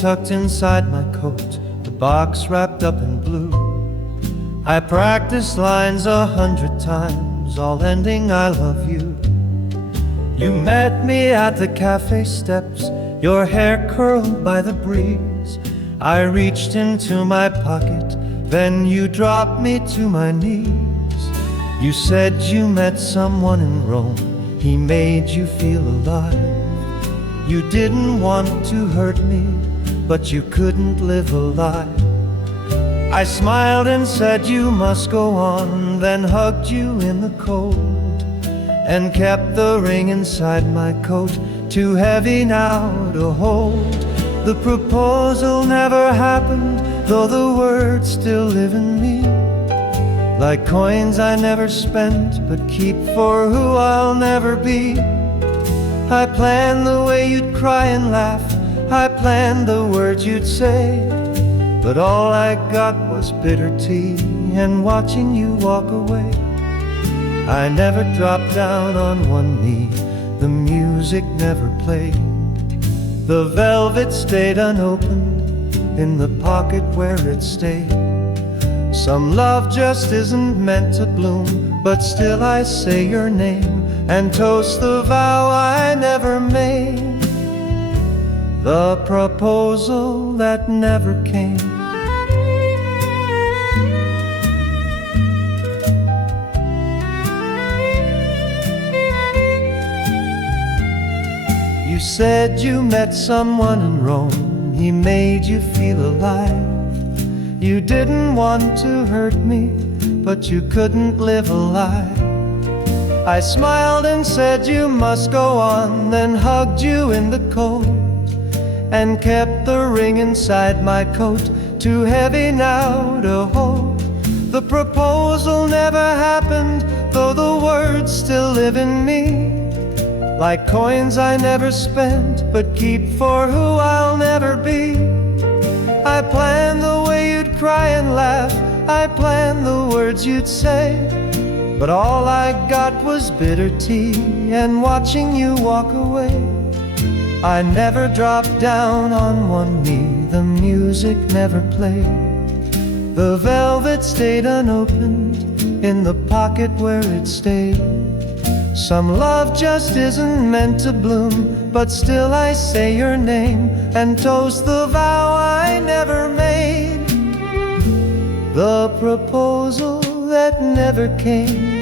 tucked inside my coat, the box wrapped up in blue. I practiced lines 100 times, all ending I love you. You met me at the cafe steps, your hair curled by the breeze. I reached into my pocket, then you dropped me to my knees. You said you met someone in Rome, he made you feel alive. You didn't want to hurt me, but you couldn't live a lie. I smiled and said you must go on, then hugged you in the cold, and kept the ring inside my coat, too heavy now to hold. The proposal never happened, though the words still live in me, like coins I never spent, but keep for who I'll never be. I planned the way you'd cry and laugh, I planned the words you'd say, but all I got was bitter tea and watching you walk away. I never dropped down on one knee, the music never played. The velvet stayed unopened in the pocket where it stayed. Some love just isn't meant to bloom, but still I say your name and toast the vow I never made, the proposal that never came. You said you met someone in Rome, he made you feel alive. You didn't want to hurt me, but you couldn't live a lie. I smiled and said you must go on, then hugged you in the cold, and kept the ring inside my coat, too heavy now to hold. The proposal never happened, though the words still live in me, like coins I never spent, but keep for who I'll never be. I planned the way you'd cry and laugh, I planned the words you'd say, but all I got was bitter tea and watching you walk away. I never dropped down on one knee, the music never played. The velvet stayed unopened in the pocket where it stayed. Some love just isn't meant to bloom, but still I say your name and toast the vow I never made, the proposal that never came.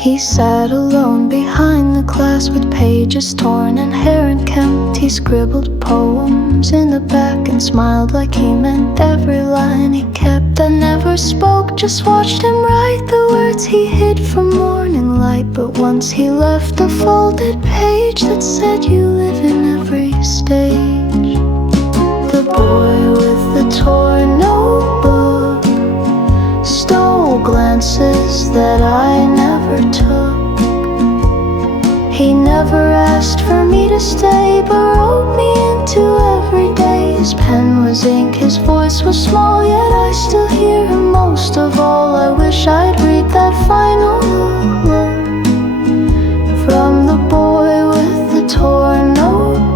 He sat alone behind the class with pages torn and hair unkempt. He scribbled poems in the back and smiled like he meant every line he kept. I never spoke, just watched him write the words he hid from morning light. But once he left a folded page that said you live in every stage. The boy with the torn notebook stole glances that I never took. He never asked for me to stay, but wrote me into every day. His pen was ink, his voice was small, yet I still hear him most of all. I wish I'd read that final word from the boy with the torn notebook.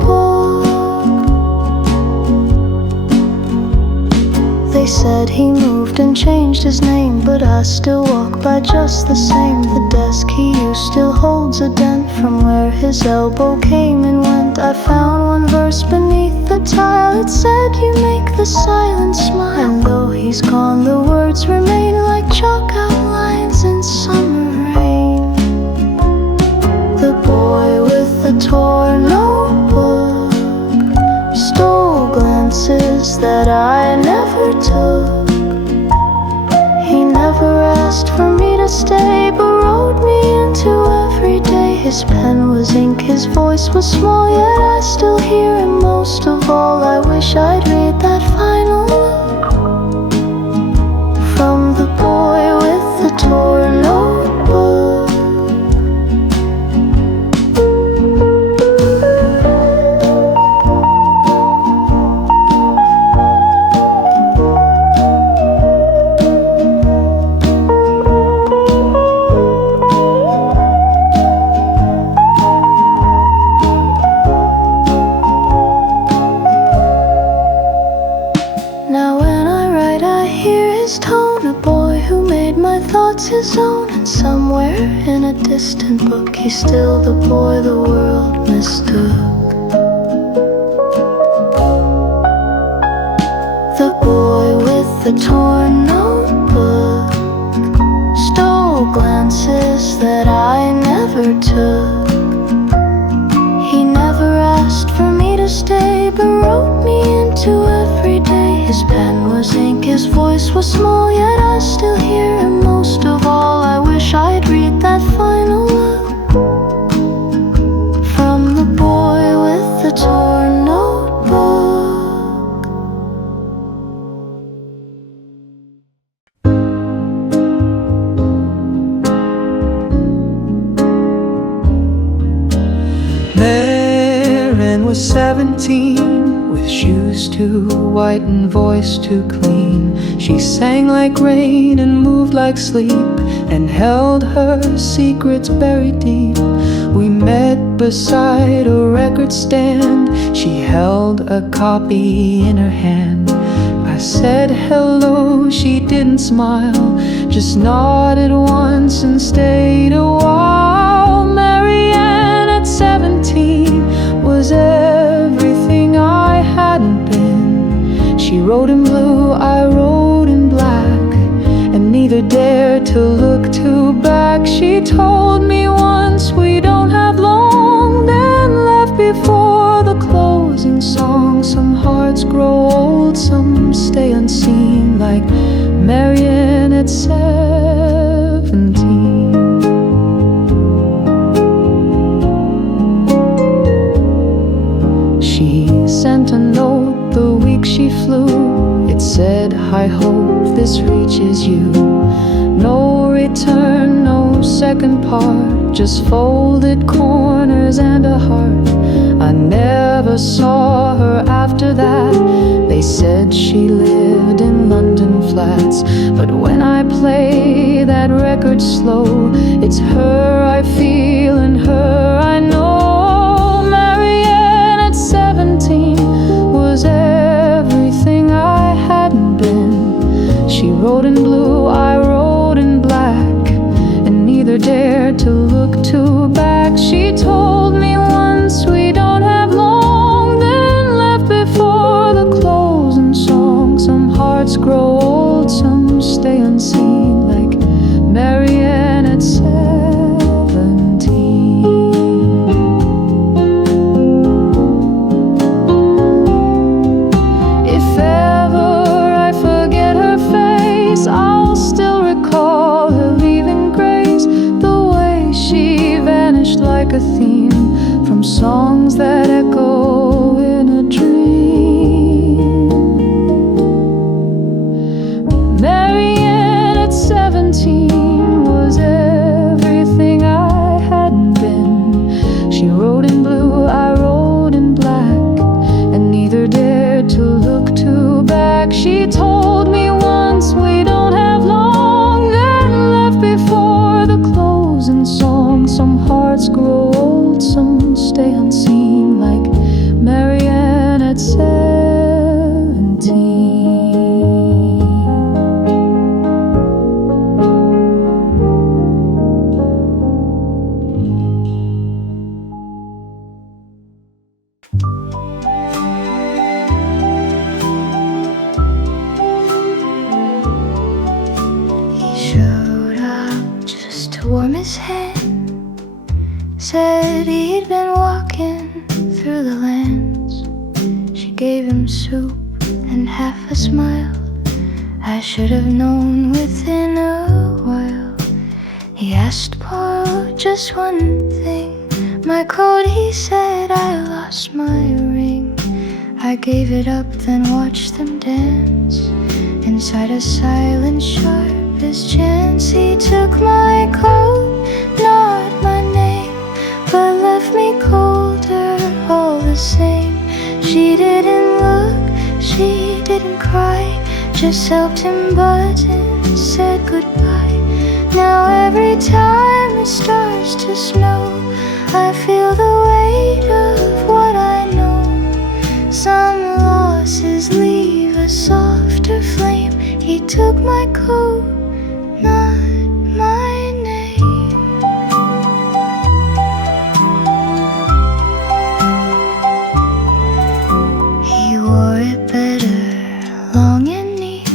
They said he moved and changed his name, but I still walk by just the same. The desk he used still holds a dent from where his elbow came and went. I found one verse beneath the tile, it said you make the silence smile. And though he's gone, the words remain like chalk outlines in summer rain. The boy tore notebook, stole glances that I never took. He never asked for me to stay, but wrote me into every day. His pen was ink, his voice was small, yet I still hear him. Most of all, I wish I'd read that final note from the boy with the torn notebook. Now when I write, I hear his tone, a boy who made my thoughts his own. And somewhere in a distant book, he's still the boy the world mistook. The boy with the torn notebook, stole glances that I never took. He never asked for me to stay, but wrote me into every day. His pen was ink, his voice was small, yet I still hear him. Most of all, I wish I'd read that final note from the boy with the torn notebook. Maren was 17, with shoes too white and voice too clean. She sang like rain and moved like sleep, and held her secrets buried deep. We met beside a record stand. She held a copy in her hand. I said hello, she didn't smile, just nodded once and stayed a while. Marianne at 17 was everything I hadn't been. She wrote in blue, I wrote in black, and neither dared to look too back. She told me once, we don't have long, then left before the closing song. Some hearts grow old, some stay unseen, like Marianne at 17. Sent a note the week she flew. It said, I hope this reaches you. No return, no second part, just folded corners and a heart. I never saw her after that. They said she lived in London flats, but when I play that record slow, it's her I feel and her I know. Marianne at 17 was everything I hadn't been. She wrote in blue, I wrote in black, and neither dared to look too back. She told me once, we don't have long, then left before the closing song. Some hearts grow old, some stay unseen, like Marianne at 17. I'll still recall her leaving grace, the way she vanished like a theme from songs that echo in a dream. Marianne at 17 was everything I hadn't been. She wrote in blue, I wrote in black, and neither dared to look too back. She told me once, we don't have long, then left before the closing song. Some hearts grow old, some stay unseen, like Marianne at 17. Showed up just to warm his hand, said he'd been walking through the lands. She gave him soup and half a smile. I should have known within a while. He asked borrow just one thing. My coat, he said, I lost my ring. I gave it up, then watched them dance. Inside a silent, sharpest chance, he took my coat, not my name, but left me colder all the same. She didn't look, she didn't cry, just helped him button, said goodbye. Now every time it starts to snow, I feel the weight of what I know. Some losses leave a softer flame. He took my coat, not my name. He wore it better, long and neat,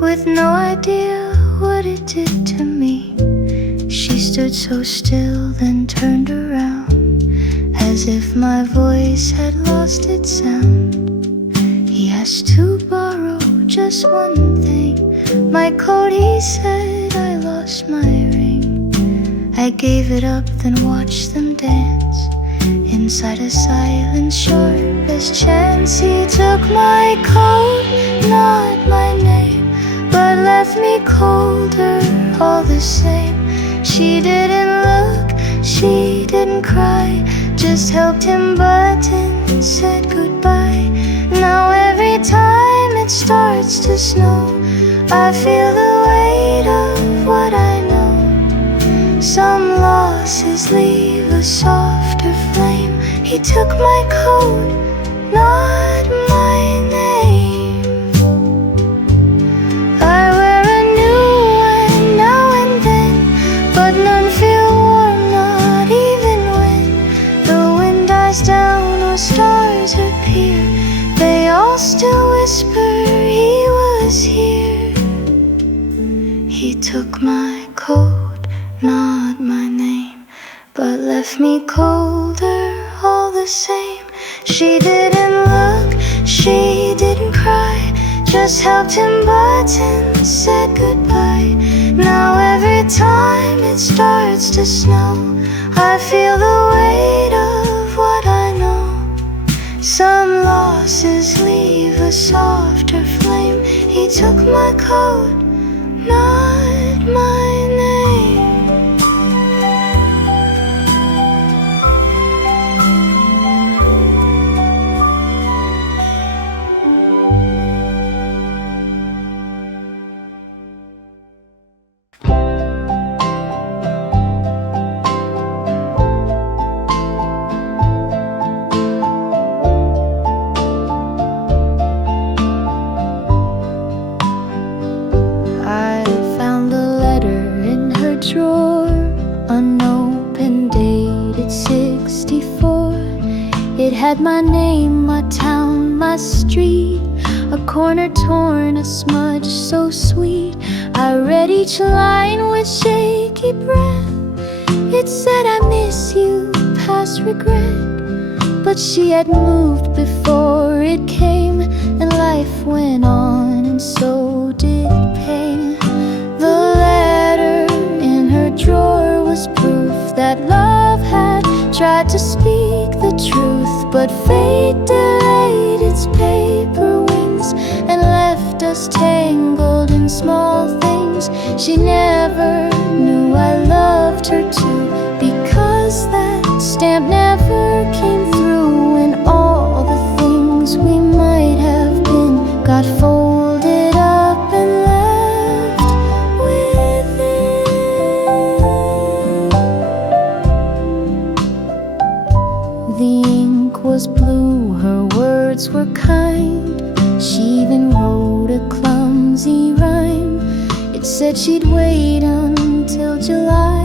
with no idea what it did to me. She stood so still, then turned around, as if my voice had lost its sound. He asked to borrow just one thing. My coat, he said, I lost my ring. I gave it up, then watched them dance. Inside a silent, sharpest chance, he took my coat, not my name, but left me colder all the same. She didn't look, she didn't cry, just helped him button, said goodbye. Now every time it starts to snow, I feel the weight of what I know. Some losses leave a softer flame. He took my coat, not my name. I wear a new one now and then, but none feel warm, not even when the wind dies down or stars appear. They all still whisper he was here. He took my coat, not my name, but left me colder all the same. She didn't look, she didn't cry, just helped him button, said goodbye. Now every time it starts to snow, I feel the weight of what I know. Some losses leave a softer flame. He took my coat, not my name. Drawer, unopened, dated 64. It had my name, my town, my street, a corner torn, a smudge so sweet. I read each line with shaky breath. It said, I miss you, past regret. But she had moved before it came, and life went on, and so did pain. The letter in her drawer was proof that love had tried to speak the truth, but fate delayed its paper wings and left us tangled in small things. She never knew I loved her too, because that stamp never came through, and all the things we might have been got folded up and left within. The ink was blue, her words were kind. She even wrote a clumsy rhyme. It said she'd wait until July,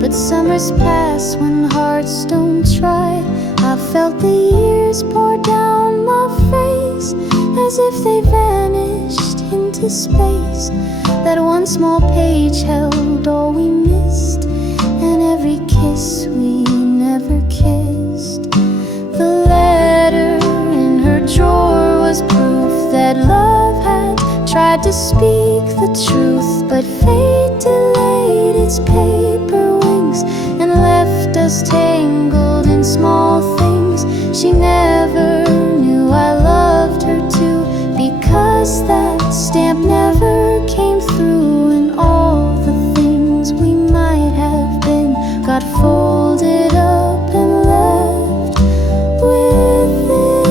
but summers pass when hearts don't try. I felt the years pour down my face, as if they vanished into space. That one small page held all we missed, and every kiss we never kissed. tried to speak the truth, but fate delayed its paper wings and left us tangled in small things. She never knew I loved her too, because that stamp never came through, and all the things we might have been got folded up and left with it.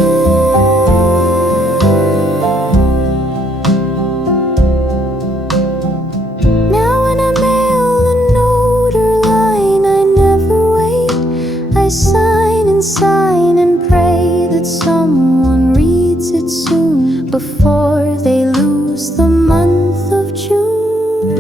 Now when I mail a note or line, I never wait. I sign and sign and pray that someone reads it soon, before they lose the month of June.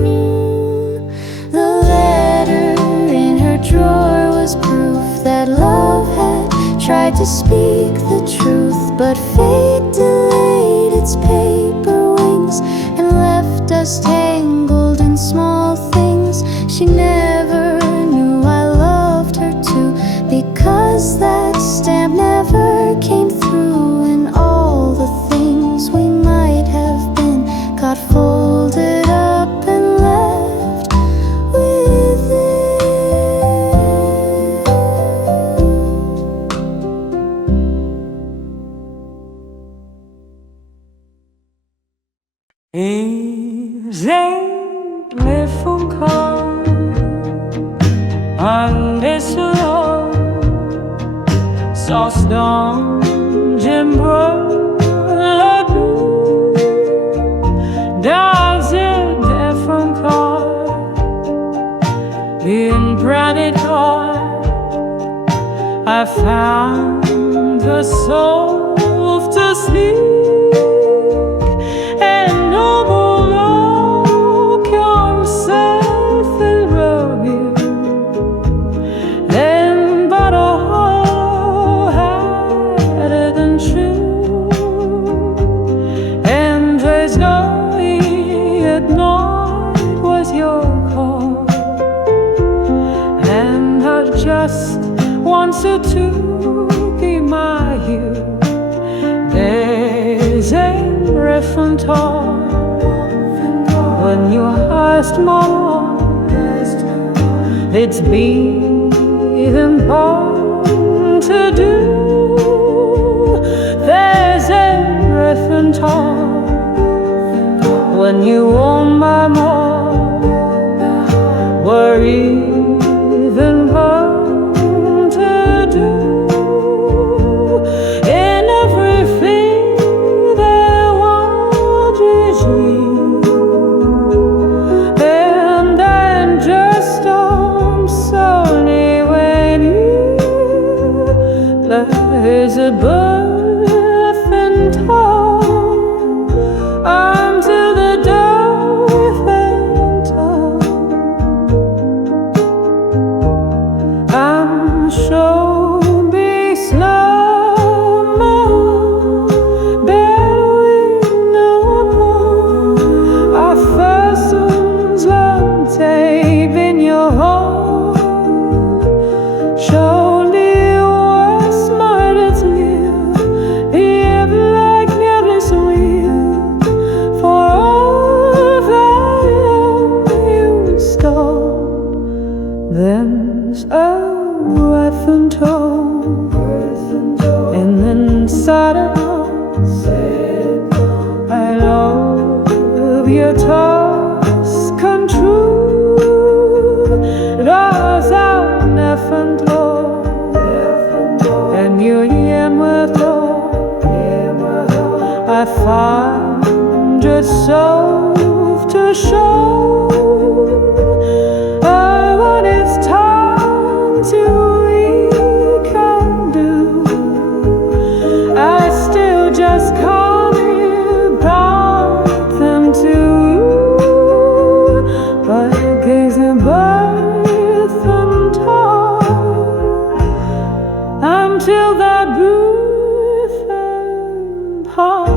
The letter in her drawer was proof that love had tried to speak the truth, but fate delayed its paper wings and left us tangled in small things. She never knew I loved her too, because that stamp never came through, and all the things we might have been got folded up and left with Les font un désolant sauce dans j'aimerais la boue dans un different car, in branded car. I found the soul to sleep and noble look on self and rugged, then but a hollow harder than true, and there's no at night was your call, and I just wanted to be my you. There's a different talk when you asked mom, it's been important to do. There's a different talk when you own my mom, were even born to do. In everything there was you, and I'm just sorry when you, there's a birth and tall until the death and tall. I'm sure be slow mo, bearing upon our first one's long tape in your home. Surely was smart as you, if like nearness will, for all that you stole. Then's a worth untold, and then inside of us, I love your task come true. Love's out never told, and you yam with love. I find yourself to show. I want it's time to recondo. I still just can't about them to you, but gives a birth and tall until that birth and tall.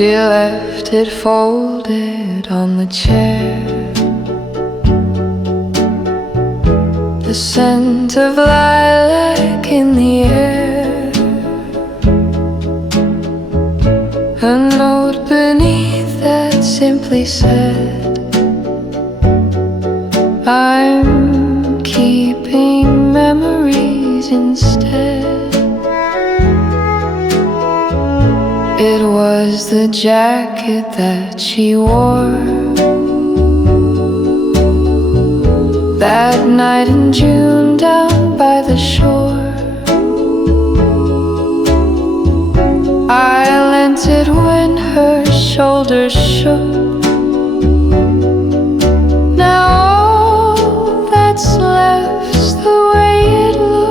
she left it folded on the chair. The scent of lilac in the air, a note beneath that simply said, I'm keeping memories instead. It was the jacket that she wore that night in June down by the shore. I lent it when her shoulders shook. Now all that's left's the way it looked.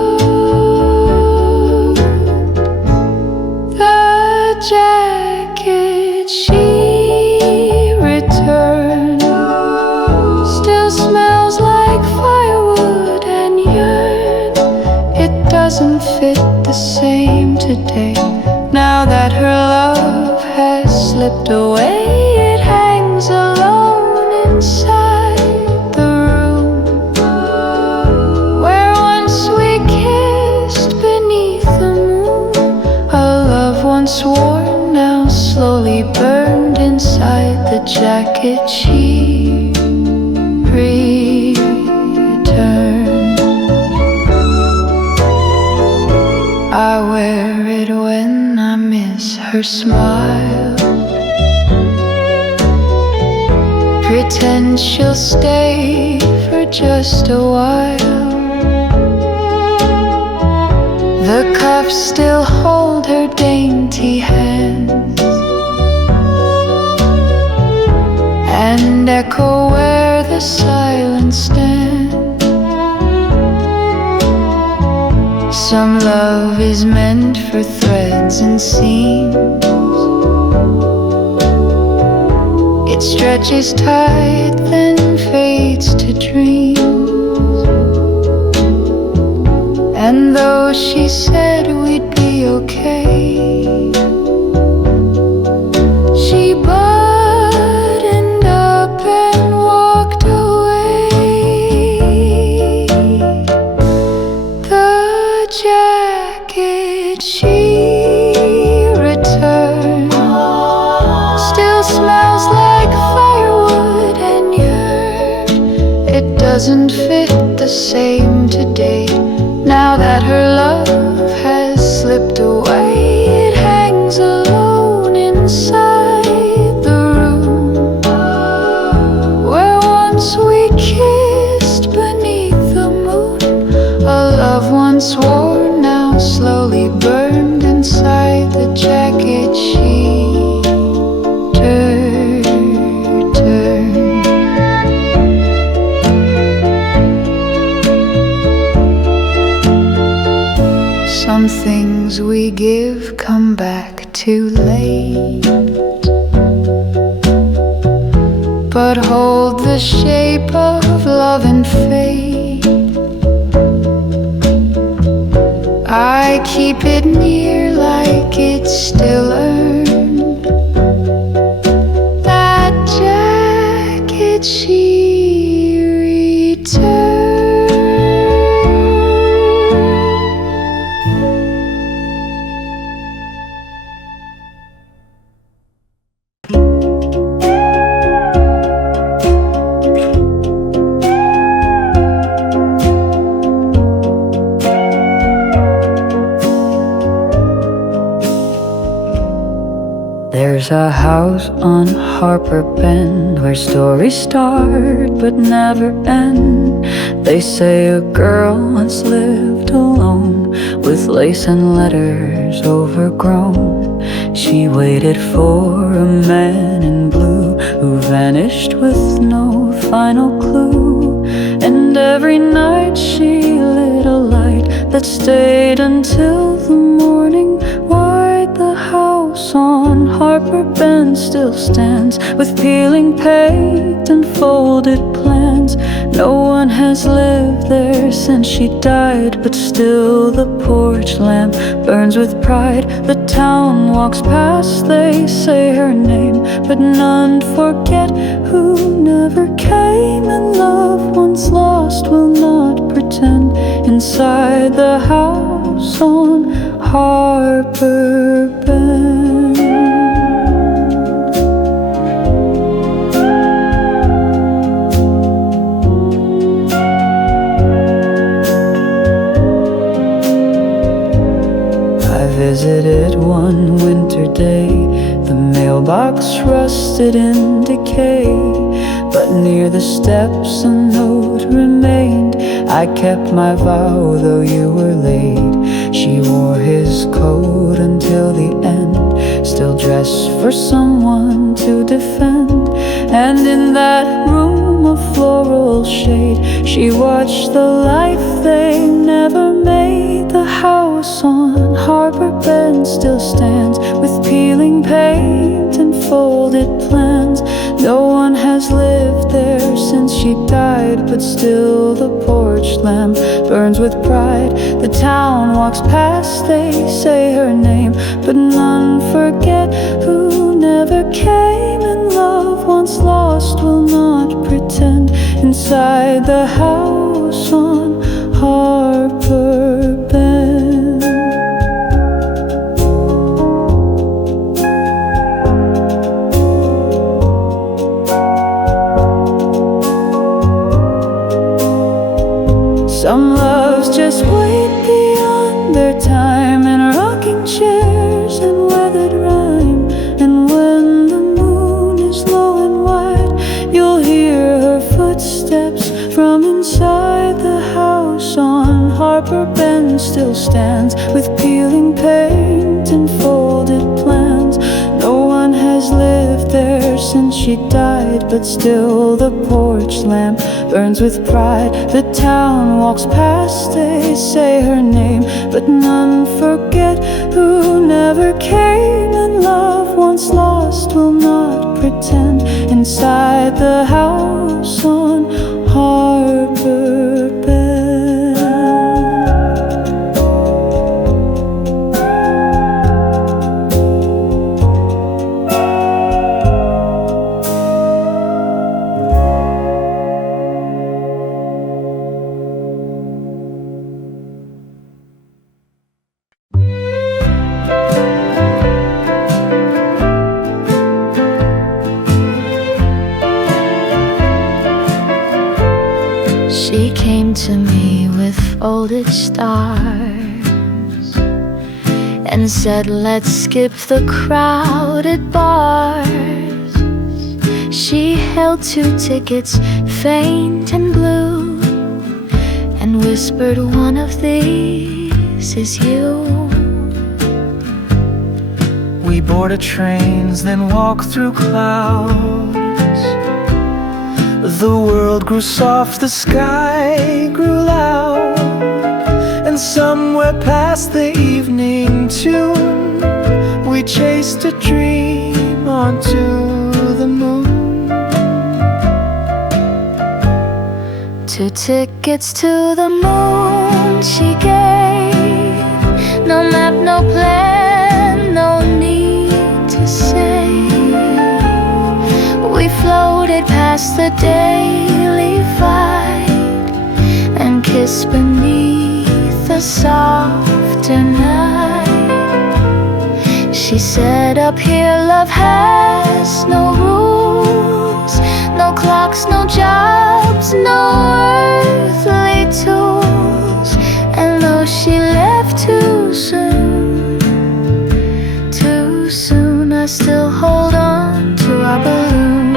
The jacket she returned still smells like firewood and yarn. It doesn't fit the same today. Now that her love has slipped away, it hangs alone inside the room where once we kissed beneath the moon. A love once worn, now slowly burned inside the jacket she returned. I wear it when I miss her smile, pretend she'll stay for just a while. The cuffs still hold her dainty hands and echo where the silence stands. Some love is meant for threads and seams. It stretches tight, then fades to dreams. And though she said we'd be okay, she buttoned up and walked away. The jacket she returned still smells like firewood and yarn. It doesn't fit the same today. Now that her love has slipped away, it hangs alone inside the room where once we kissed beneath the moon. A love once worn, now slowly burned inside the jacket she turned. Some things we give come back too late, but hold the shape of love and fate. I keep it near like it's still earned. That jacket she returned. There's a house on Harper Bend where stories start but never end. They say a girl once lived alone with lace and letters overgrown. She waited for a man in blue who vanished with no final clue. And every night she lit a light that stayed until the morning. Why the house on Harper Bend still stands with peeling paint and folded plans. No one has lived there since she died, but still the porch lamp burns with pride. The town walks past, they say her name, but none forget who never came. And love once lost will not pretend. Inside the house on Harbor Bend. I visited one winter day. The mailbox rusted in decay, but near the steps a note remained. I kept my vow though you were late. She wore his coat until the end, still dressed for someone to defend. And in that room of floral shade, she watched the life they never made. The house on Harbor Bend still stands, with peeling paint and folded plans. No one has lived there since she died, but still the porch lamp burns with pride. The town walks past, they say her name, but none forget who never came. And love once lost will not pretend. Inside the house on Harbor Bend. Some loves just wait beyond their time, in rocking chairs and weathered rhyme. And when the moon is low and wide, you'll hear her footsteps from inside. The house on Harbor Bend still stands, with peeling paint and folded plans. No one has lived there since she died, but still the porch lamp burns with pride. The town walks past, they say her name, but none forget who never came. And love once lost will not pretend. Inside the house on Harbor Bend. She came to me with folded stars and said, let's skip the crowded bars. She held 2 tickets, faint and blue, and whispered, one of these is you. We boarded trains, then walked through clouds. The world grew soft, the sky grew loud, and somewhere past the evening tune, we chased a dream onto the moon. 2 tickets to the moon she gave. No map, no plan, no need to say. We floated past the daily fight and kissed beneath the softer night. She said, up here love has no rules, no clocks, no jobs, no earthly tools. And though she left too soon, I still hold on to our balloon.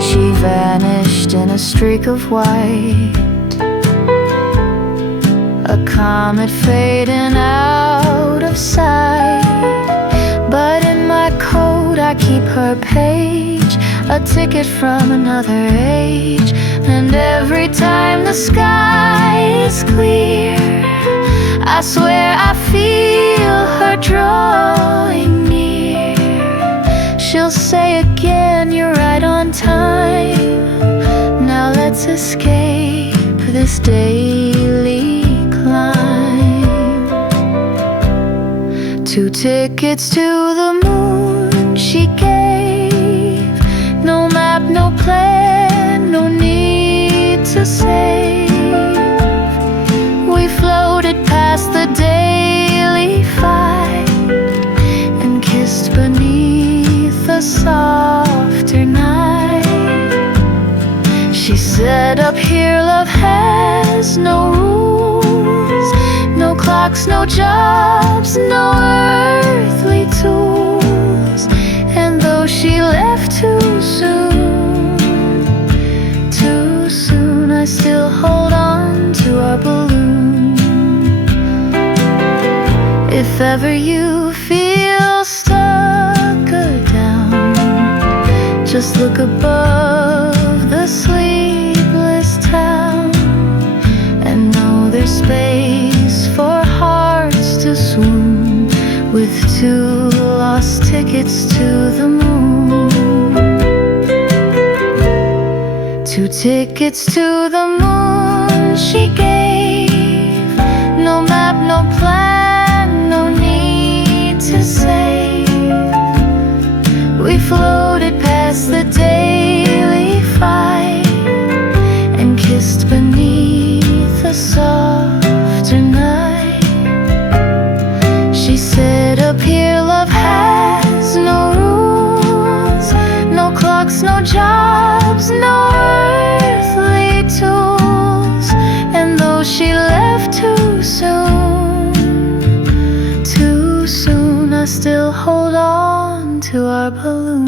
She vanished in a streak of white, a comet fading out of sight. But in my coat I keep her page, a ticket from another age. And every time the sky is clear, I swear I feel her drawing near. She'll say again, you're right on time. daily climb. 2 tickets to the moon she gave. No map, no plan, no need to save. We floated past the daily fight and kissed beneath the softer night. She said, up here love has no rules, no clocks, no jobs, no earthly tools. And though she left too soon, I still hold on to our balloon. If ever you feel stuck or down, just look above the sleepless town and know there's space for hearts to swoon, with 2 lost tickets to the moon. 2 tickets to the moon she gave. No map, no plan, no need to save. We floated past the daily fight and kissed beneath the softer night. She said, up here love has no rules, no clocks, no jobs, no earthly tools. And though she left too soon, I still hold on to our balloon.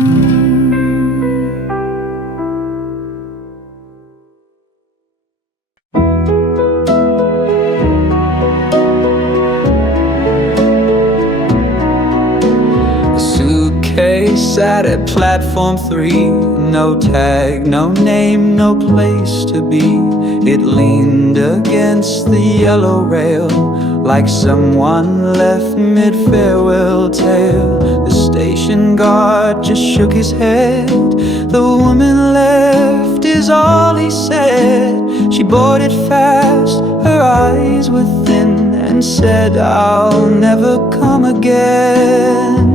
Sat at platform 3, no tag, no name, no place to be. It leaned against the yellow rail like someone left mid-farewell tale. The station guard just shook his head. The woman left is all he said. She boarded fast, her eyes were thin, and said, I'll never come again.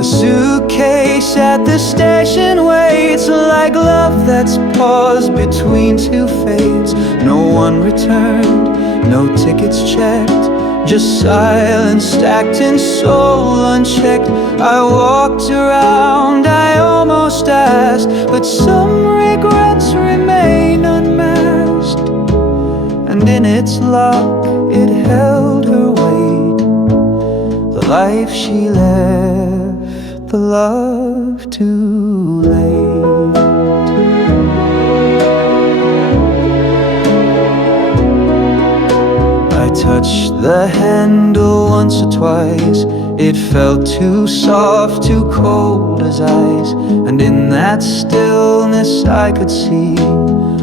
The suitcase at the station waits like love that's paused between 2 fates. No one returned, no tickets checked, just silence stacked in soul unchecked. I walked around, I almost asked, but some regrets remain unmasked. And in its lock it held her weight, the life she left, the love too late. I touched the handle once or twice. It felt too soft, too cold as ice. And in that stillness I could see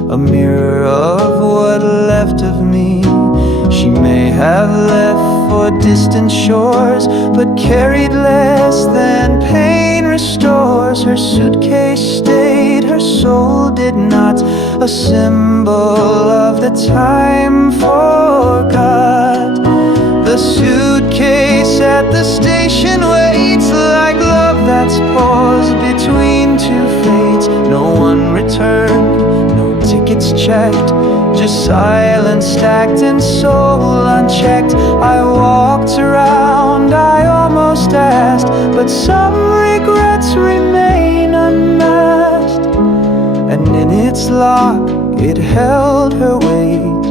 a mirror of what left of me. She may have left for distant shores, but carried less than pain restores. Her suitcase stayed, her soul did not, a symbol of the time forgot. The suitcase at the station waits like love that's paused between 2 fates. No one returned, no tickets checked, just silence stacked and soul unchecked. I walked around, I almost asked, but some regrets remain unmasked. And in its lock it held her weight,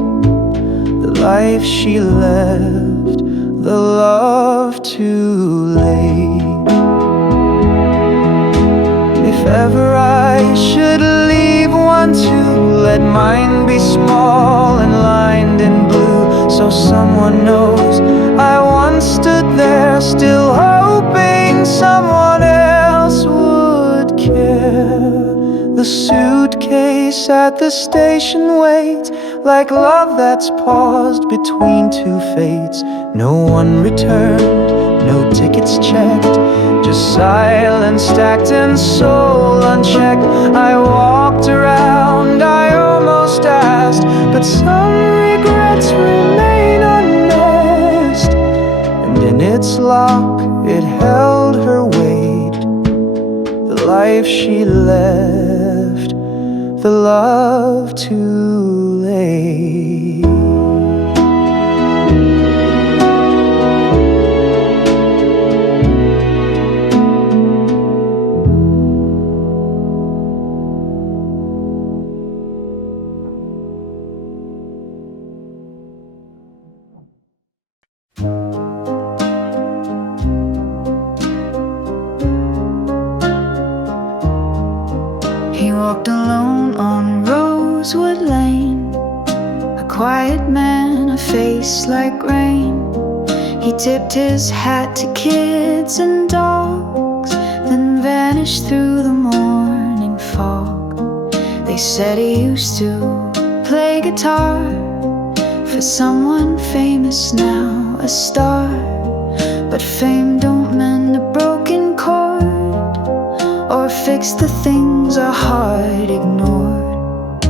the life she left, the love too late. If ever I should leave one to let mine be small and lined in blue, so someone knows I once stood there, still hoping someone else would care. The suitcase at the station waits like love that's paused between 2 fates. No one returned, no tickets checked, just silence stacked and soul unchecked. I walked around, I almost first asked, but some regrets remain unasked. And in its lock it held her weight, the life she left, the love too late. He walked alone on Rosewood Lane, a quiet man, a face like rain. He tipped his hat to kids and dogs, then vanished through the morning fog. They said he used to play guitar for someone famous, now a star. But fame don't mend a broken chord or fix the things our heart ignored.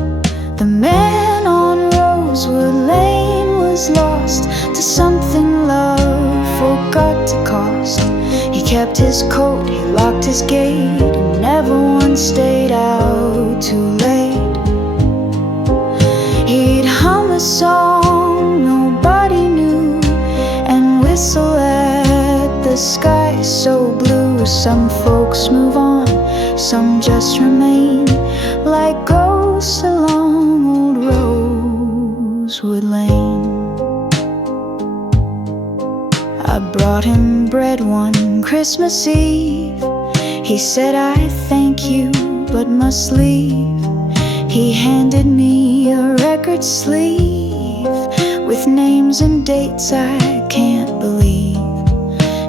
The man on Rosewood Lane was lost to something love forgot to cost. He kept his coat, he locked his gate, and never once stayed out too late. He'd hum a song nobody knew and whistle at the sky so blue. Some folks move on, some just remain like ghosts along old Rosewood Lane. I brought him bread one Christmas Eve. He said, I thank you, but must leave. He handed me a record sleeve with names and dates I can't believe.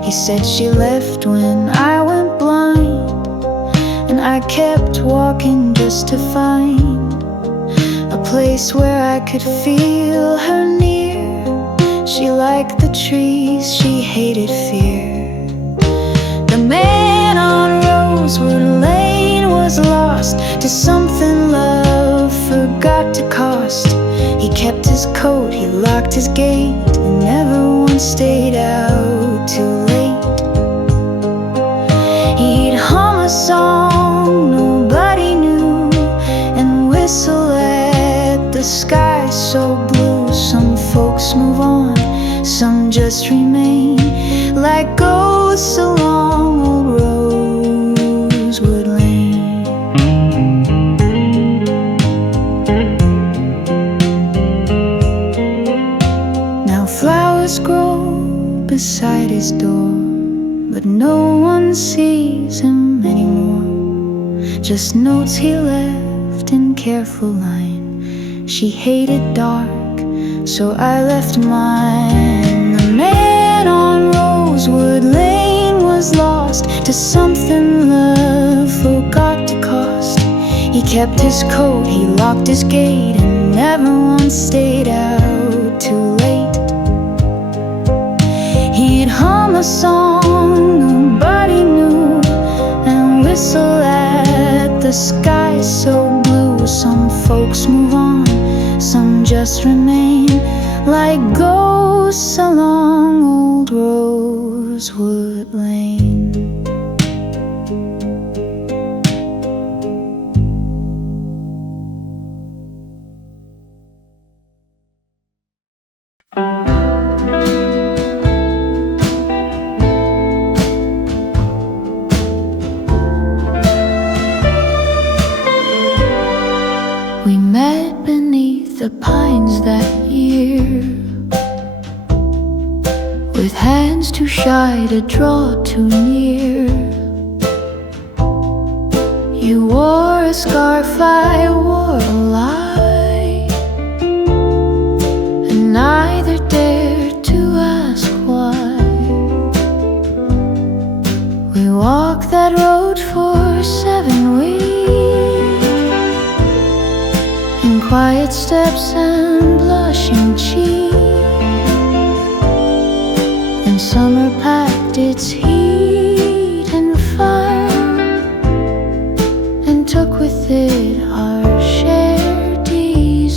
He said she left when I went blind, and I kept walking just to find a place where I could feel her near. She liked the trees, she hated fear. The man on Rosewood Lane was lost to something love forgot to cost. He kept his coat, he locked his gate, and never once stayed out too late. He'd hum a song nobody knew and whistle at the sky so blue. Some folks move on, some just remain like ghosts along old Rosewood Lane. Now flowers grow beside his door, but no one sees him anymore. Just notes he left in careful line. She hated dark, so I left mine. The man on Rosewood Lane was lost to something love forgot to cost. He kept his coat, he locked his gate, and never once stayed out too late. He'd hum a song nobody knew and whistle at the sky so blue. Some folks move on, some just remain like ghosts along old Rosewood Lane. We met beneath the pines that year, with hands too shy to draw too near. You wore a scarf, I wore a lie, and neither dared to ask why. We walked that road for 7 weeks, in quiet steps and blushing cheeks. And summer packed its heat and fire, and took with it our shared desire.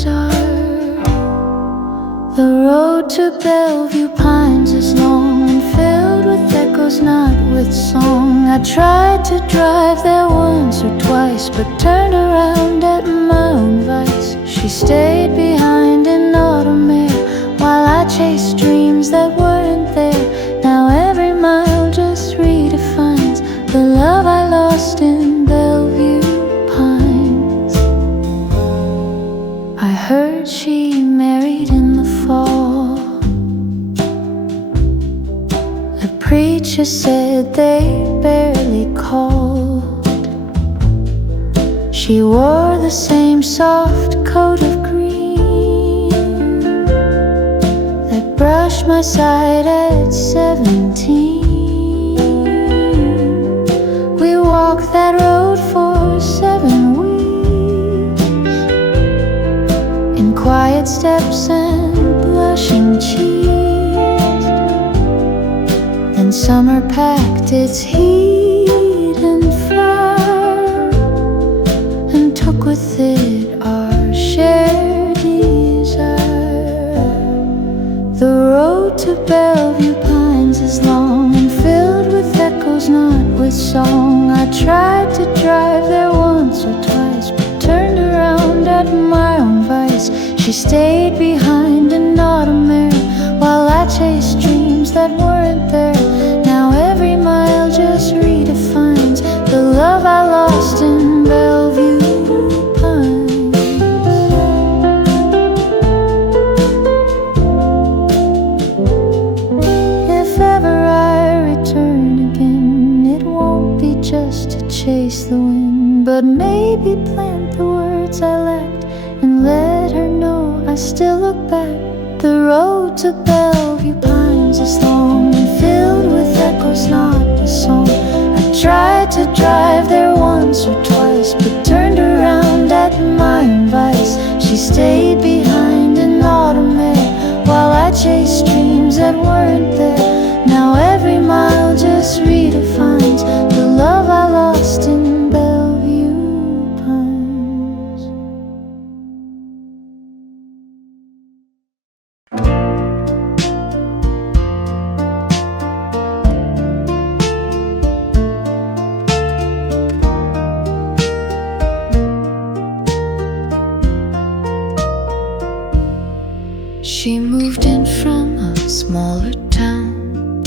Bellevue pines is long and filled with echoes, not with song. I tried to drive there once or twice, but turned around at my own vice. She stayed behind in autumn air while I chased dreams that weren't there. Now every mile just redefines the love I lost in Bellevue pines. I heard she married in the fall. The preacher said they barely called. She wore the same soft coat of green that brushed my side at 17. We walked that road for 7 weeks in quiet steps and blushing cheeks. Then summer packed its heat and fire and took with it our shared desire. The road to Bellevue pines is long and filled with echoes, not with song. I tried to drive there once or twice, but turned around at my own vice. She stayed behind in autumn air while I chased dreams that weren't there. Now every mile just redefines the love I lost in Bellevue pines. If ever I return again, it won't be just to chase the wind, but maybe plant the words I lacked and let her know I still look back. The road to Bellevue pines is long and filled with echoes, not a song. I tried to drive there once or twice, but turned around at my own vice. She stayed behind in autumn air while I chased dreams that weren't there. Now every mile just redefines the love I lost in Bellevue pines. She moved in from a smaller town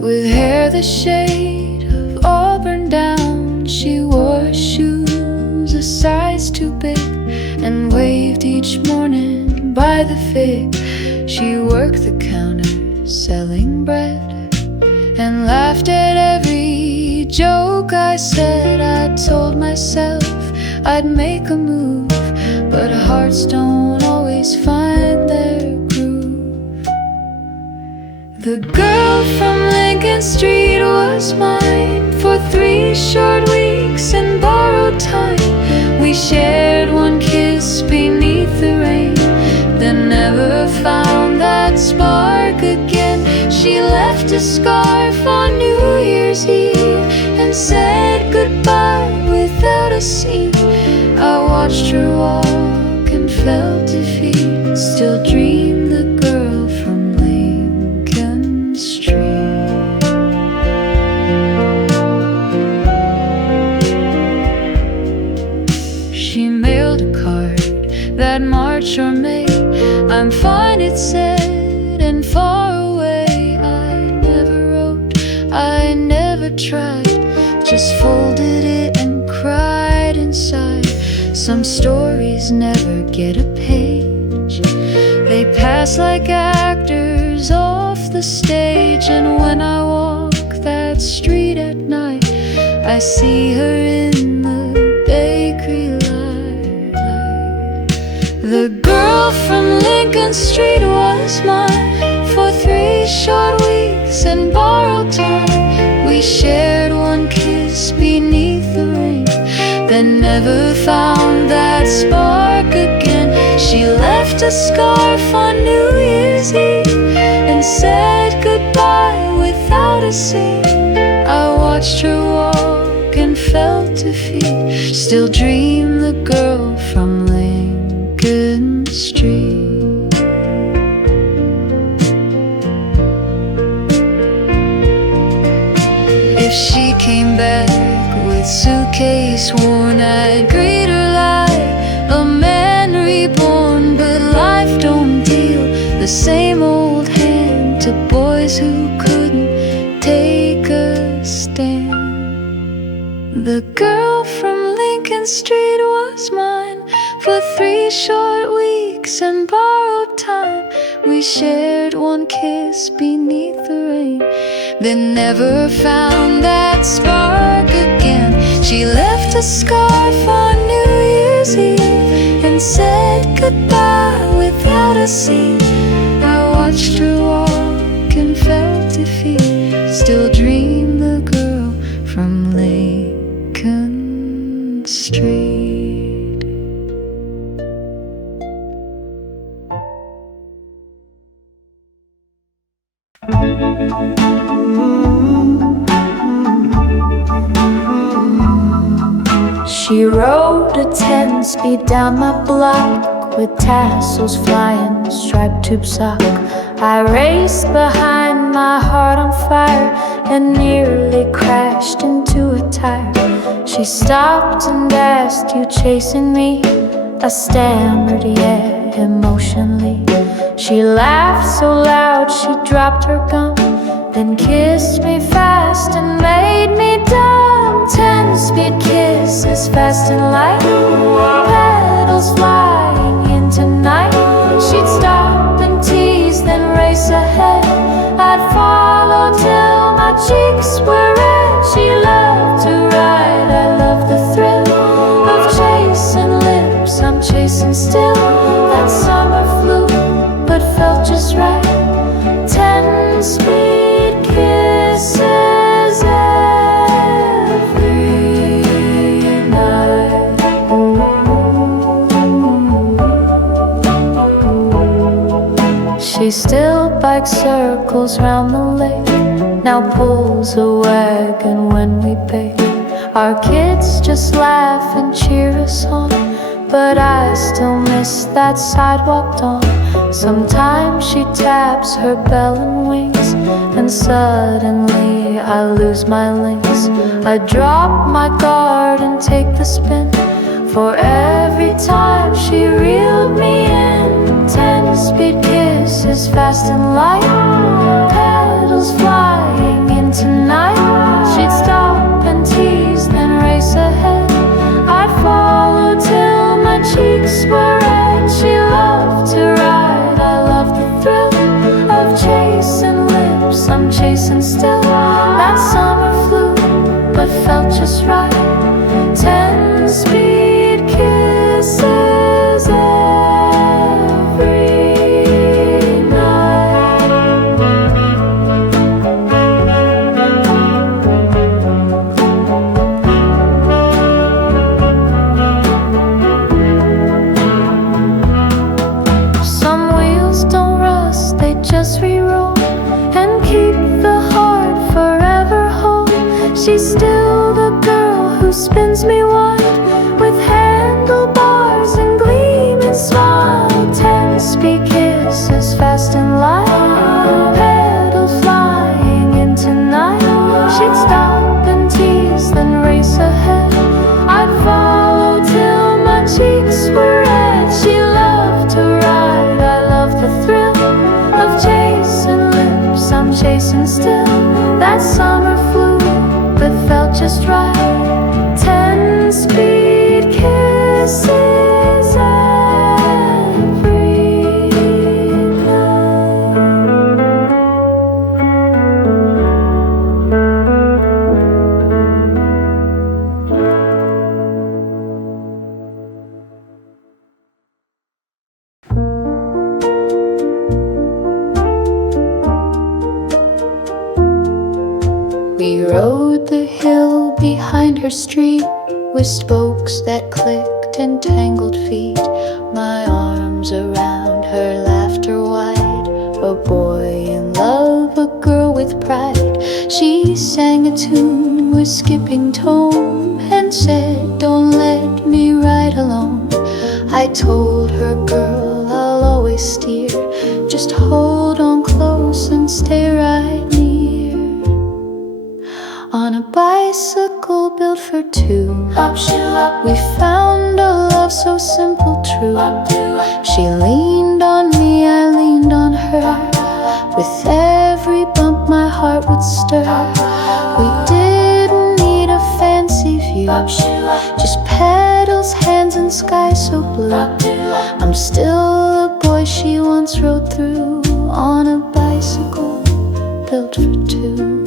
with hair the shade of auburn down. She wore shoes a size too big and waved each morning by the fig. She worked the counter selling bread and laughed at every joke I said. I told myself I'd make a move, but hearts don't always find their groove. The girl from Lincoln Street was mine for 3 short weeks in borrowed time. We shared one kiss beneath the rain, then never found that spark again. She left a scarf on New Year's Eve and said goodbye without a scene. I watched her walk and felt defeat, still dream the girl from Lincoln Street. She mailed a card that March or May. I'm fine, it said, and far away. I never wrote, I never tried, just folded it and cried inside. Some stories never get a page, they pass like actors off the stage. And when I walk that street at night, I see her in the bakery light. The girl from Lincoln Street was mine for 3 short weeks and borrowed time. We shared one kiss beneath the rain, then never found that spark again. She left a scarf on New Year's Eve and said goodbye without a scene. I watched her walk and felt defeat, still dream the girl from Lincoln Street. If she came back with suitcase worn, I'd greet her like a man reborn. But life don't deal the same old hand to boys who couldn't take a stand. The girl from Lincoln Street was mine for 3 short weeks and borrowed time. We shared one kiss beneath the rain, then never found that spark again. She left a scarf on New Year's Eve and said goodbye without a scene. I watched her walk and felt defeat, still dream the girl from Lincoln Street. She rode a 10-speed down my block with tassels flying, striped tube sock. I raced behind, my heart on fire, and nearly crashed into a tire. She stopped and asked, "You chasing me?" I stammered, "Yeah," emotionally. She laughed so loud she dropped her gum, then kissed me fast and made me dumb. 10-speed kisses, fast and light, petals flying into night. She'd stop and tease, then race ahead. I'd follow till my cheeks were red. She loved to ride, I loved the thrill of chasing lips I'm chasing still. That summer flew, but felt just right. 10-speed kisses every night. She still bikes circles round the lake, now pulls a wagon when we bake. Our kids just laugh and cheer us on, but I still miss that sidewalk dawn. Sometimes she taps her bell and wings, and suddenly I lose my links. I drop my guard and take the spin, for every time she reeled me in. 10-speed kisses, fast and light, petals flying into night. She'd stop and tease, then race ahead. I'd follow till my cheeks were red. She loved to ride, I loved the thrill of chasing lips I'm chasing still. That summer flew, but felt just right. 10-speed kisses every night. Some wheels don't rust, they just re-roll and keep the heart forever whole. She's still the girl who spins me wide with handlebars and gleaming smile. 10-speed kisses, fast and light, petals flying into night. She'd stop and tease, then race ahead. I'd follow till my cheeks were red. She loved to ride, I loved the thrill of chasing lips I'm chasing still. That summer flew, but felt just right. 10-speed kisses every night. We rode the hill behind her street with spokes that clicked and tangled feet. My arms around her, laughter wide. A boy in love, a girl with pride. She sang a tune with skipping tone and said, "Don't let me ride alone." I told her, "Girl, I'll always steer. Just hold on close and stay right near." On On a bicycle built for two, we found a love so simple, true. She leaned on me, I leaned on her. With every bump my heart would stir. We didn't need a fancy view, just pedals, hands, and sky so blue. I'm still the boy she once rode through, on a bicycle built for two.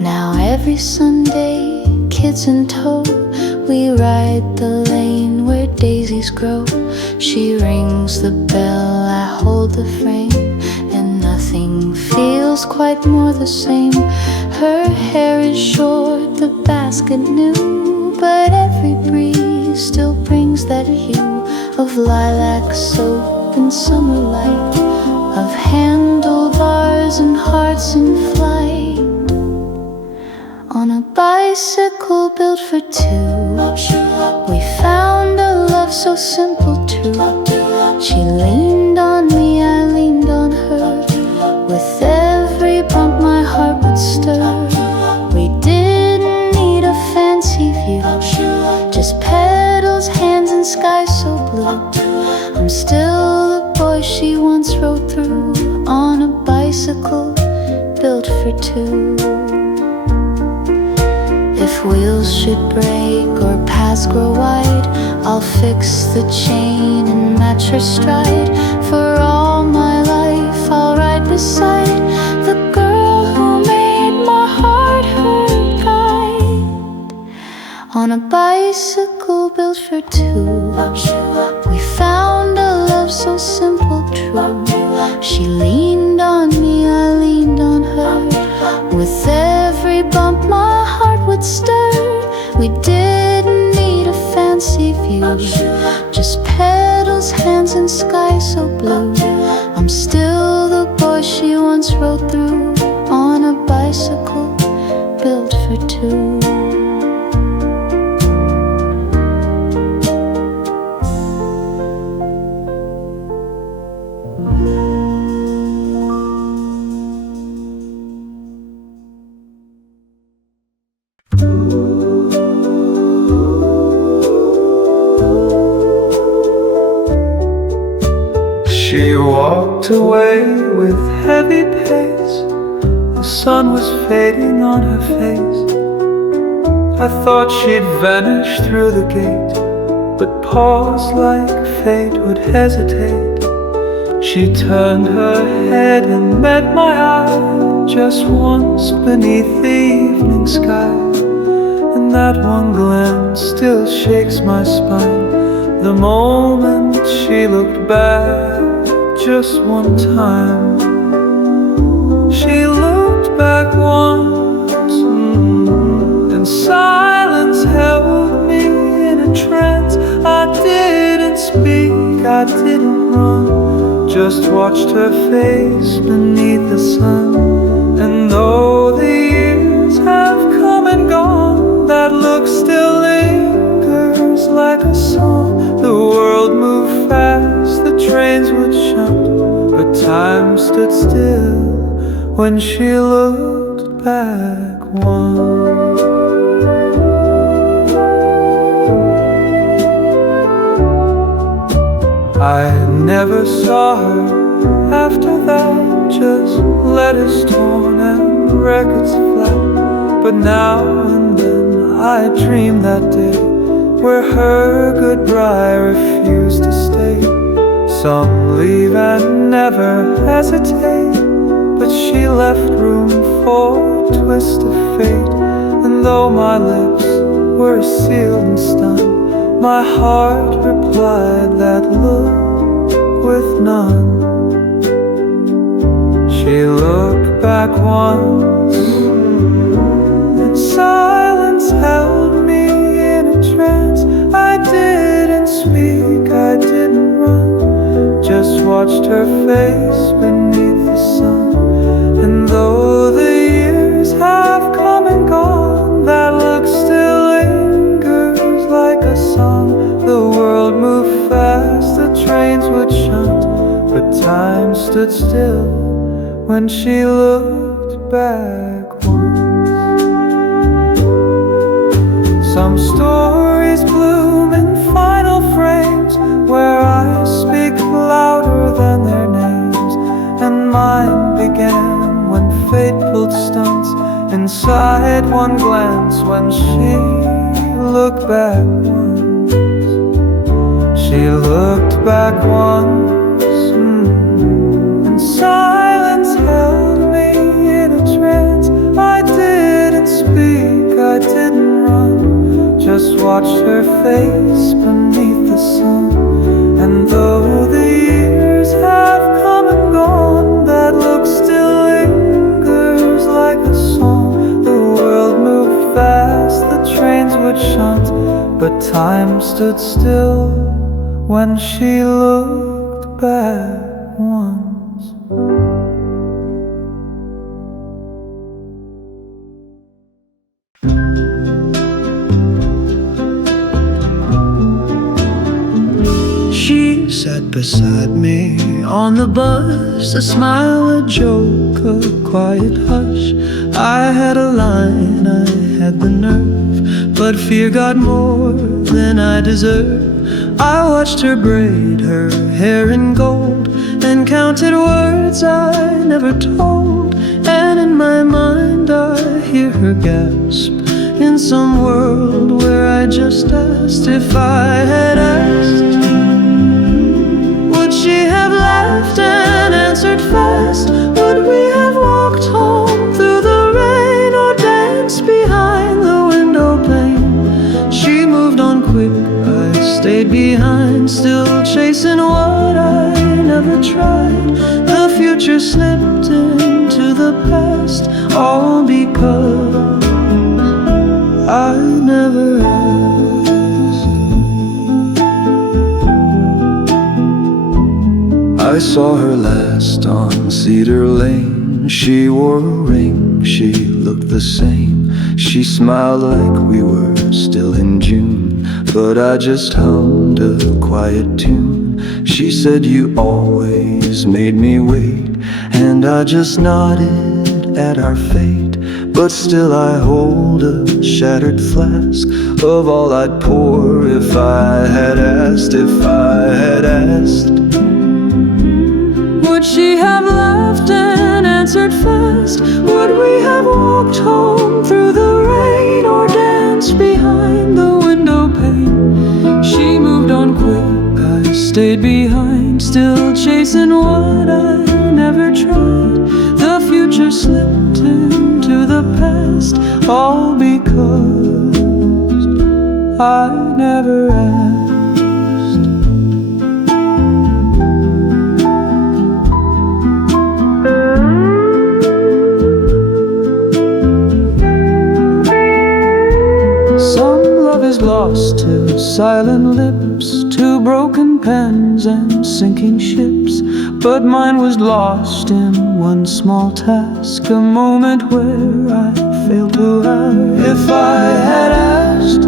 Now every Sunday, kids in tow, we ride the lane where daisies grow. She rings the bell, I hold the frame, and nothing feels quite more the same. Her hair is short, the basket new, but every breeze still brings that hue of lilac soap and summer light, of handlebars and hearts in flight. On a bicycle built for two, we found a love so simple, true. She leaned on me, I leaned on her. With every bump my heart would stir. We didn't need a fancy view, just pedals, hands, and sky so blue. I'm still the boy she once rode through, on a bicycle built for two. If wheels should break or paths grow wide, I'll fix the chain and match her stride. For all my life I'll ride beside the girl who made my heart her guide. On a bicycle built for two, we found a love so simple, true. She leaned on me, I leaned on her. With every bump my heart would stir. We didn't need a fancy view, just pedals, hands, and sky so blue. I'm still the boy she once rode through, on a bicycle built for two. She walked away with heavy pace. The sun was fading on her face. I thought she'd vanish through the gate, but paused like fate would hesitate. She turned her head and met my eye, just once beneath the evening sky. And that one glance still shakes my spine. The moment she looked back, just one time. She looked back once, and silence held me in a trance. I didn't speak, I didn't run, just watched her face beneath the sun. And though the years have come and gone, that look still lingers like a song. The world moved fast, the trains would shunt, but time stood still when she looked back once. I never saw her after that, just letters torn and records flat. But now and then I dream that day where her goodbye refused to stay. Some leave and never hesitate, but she left room for a twist of fate. And though my lips were sealed and stunned, my heart replied that look with none. She looked back once, and silence held me in a trance. I didn't speak, I didn't run, just watched her face beneath the sun. And though the years have come and gone, that look still lingers like a song. The world moved fast, the trains would shunt, but time stood still when she looked back once. inside one glance when she looked back once. She looked back once, and silence held me in a trance. I didn't speak, I didn't run, just watched her face beneath the sun. And though the years have come and gone, that look still lingers like a song. The world moved fast, the trains would shunt, but time stood still when she looked back once. She sat beside me on the bus, a smile, a joke, a quiet hush. I had a line, I had the nerve, but fear got more than I deserved. I watched her braid her hair in gold and counted words I never told. And in my mind I hear her gasp, in some world where I just asked. If I had asked, would she have laughed and answered fast? Would we have walked home through the rain or danced behind the window pane? She moved on quick, I stayed behind, still chasing what I never tried. The future slipped into the past, all because I never asked. I saw her last on Cedar Lane. She wore a ring, she looked the same. She smiled like we were still in June, but I just hummed a quiet tune. She said, you always made me wait, and I just nodded at our fate. But still I hold a shattered flask of all I'd pour if I had asked. If I had asked, would she have laughed and answered fast? Would we have walked home through the rain or danced behind the window pane? She moved on quick, I stayed behind, still chasing what I never tried. The future slipped into the past, all because I never asked. Lost to silent lips, to broken pens and sinking ships. But mine was lost in one small task, a moment where I failed to ask. If I had asked,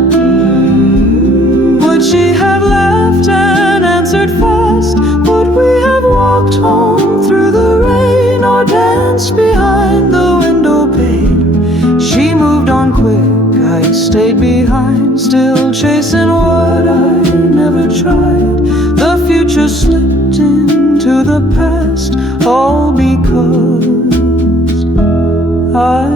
would she have laughed and answered fast? Would we have walked home through the rain or danced behind the window pane? She moved on quick, I stayed behind, still chasing what I never tried. The future slipped into the past, all because I